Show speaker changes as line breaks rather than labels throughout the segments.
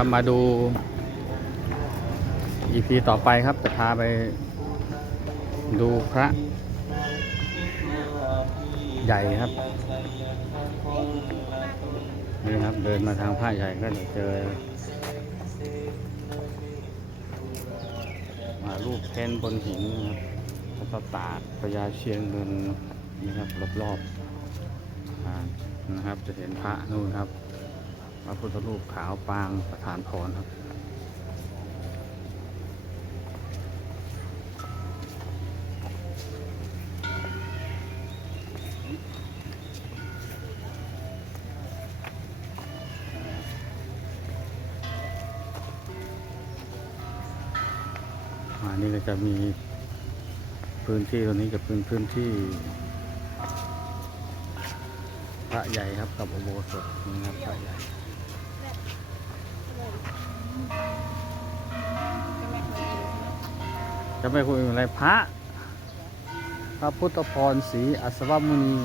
ครับมาดู EP ต่อไปครับจะพาไปดูพระ ใหญ่ครับนี่ครับเดินมาทางพระใหญ่ก็จะเจอ มารูปเพ้นบนหินนะครับแล้วก็ตาดพญาเชียงเงินนี่ครับรอบๆนะครับจะเห็นพระนู่นครับ ระพุทธรูปขาวปางประธานพรครับอันนี้ก็จะมีพื้นที่ตรงนี้จะเป็นพื้นที่พระใหญ่ครับกับอุโบสถนี่ครับพระใหญ่ จะไม่คุยอะไรพระ พระพุทธพรศรีอัศวมุนี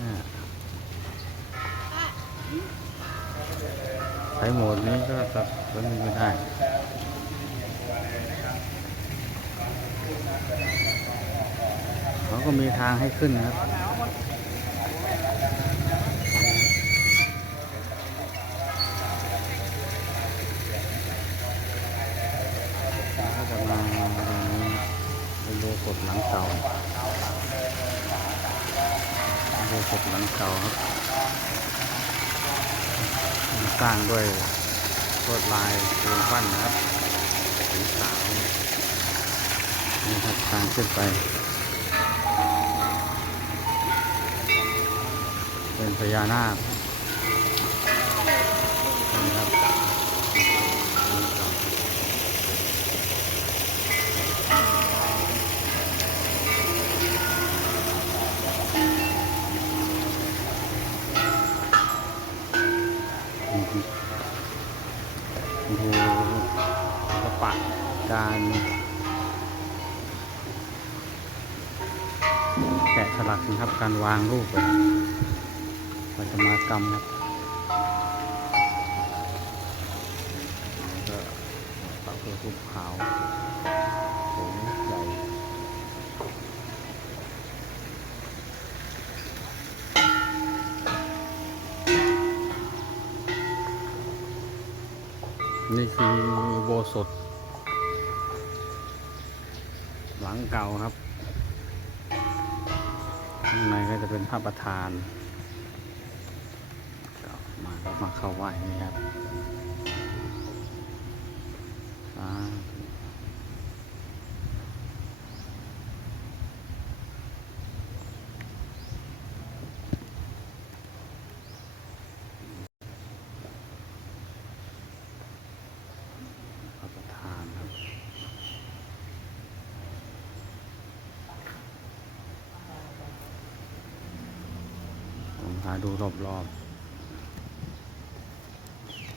อ่าใช้โหมดนี้ก็จะก็ไม่ได้เขาก็มีทางให้ขึ้นนะครับ สถ์หลังเก่าโบสถ์หลังเก่าครับสร้างด้วยลวดลายปูนปั้นนะครับสีขาวนี่ครับทางขึ้นไป เป็นพญานาค ปะการแกะสลักนะครับ การวางรูปเลยปัจมากรรมครับก็ปากเพื่อภูเขาวสูงใหญ่นี่คือโบสถ หลังเก่าครับ ข้างในก็จะเป็นพระประธานก็มาก็มาเข้าไหว้นี่ครับสาธุพระประธานครับ ผมพาดูรอบๆ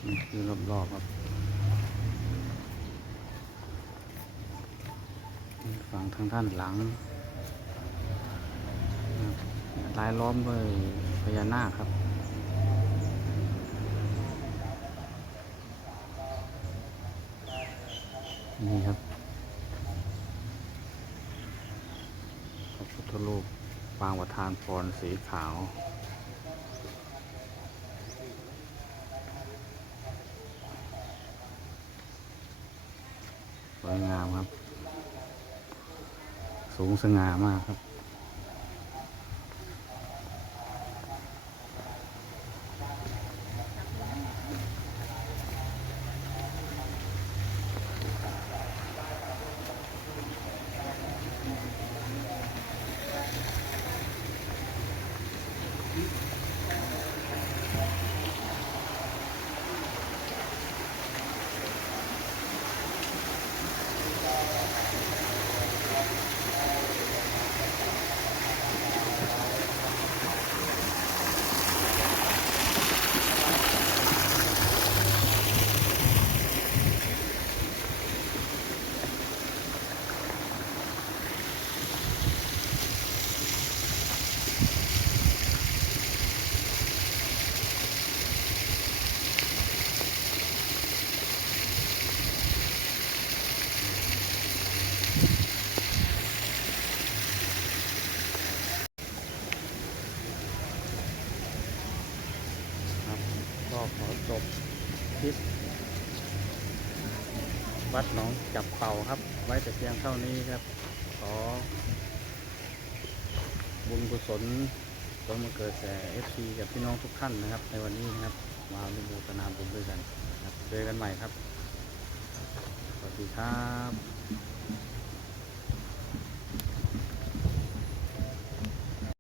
นี่คือรอบๆครับฝั่งทางด้านหลังลายล้อมด้วยพญานาคครับนี่ครับพระพุทธรูปปางประธานพรสีขาว วยงามครับ สูงสง่ามากครับ น ขอจบคลิปวัดหนองจับเป่าครับ ไว้แต่เพียงเท่านี้ครับ ขอ บุญกุศลจงมาเกิดแก่เอฟซีกับพี่น้องทุกท่านนะครับ ในวันนี้นะครับ มาอนุโมทนาบุญด้วยกันครับเจอกันใหม่ครับ สวัสดีครับ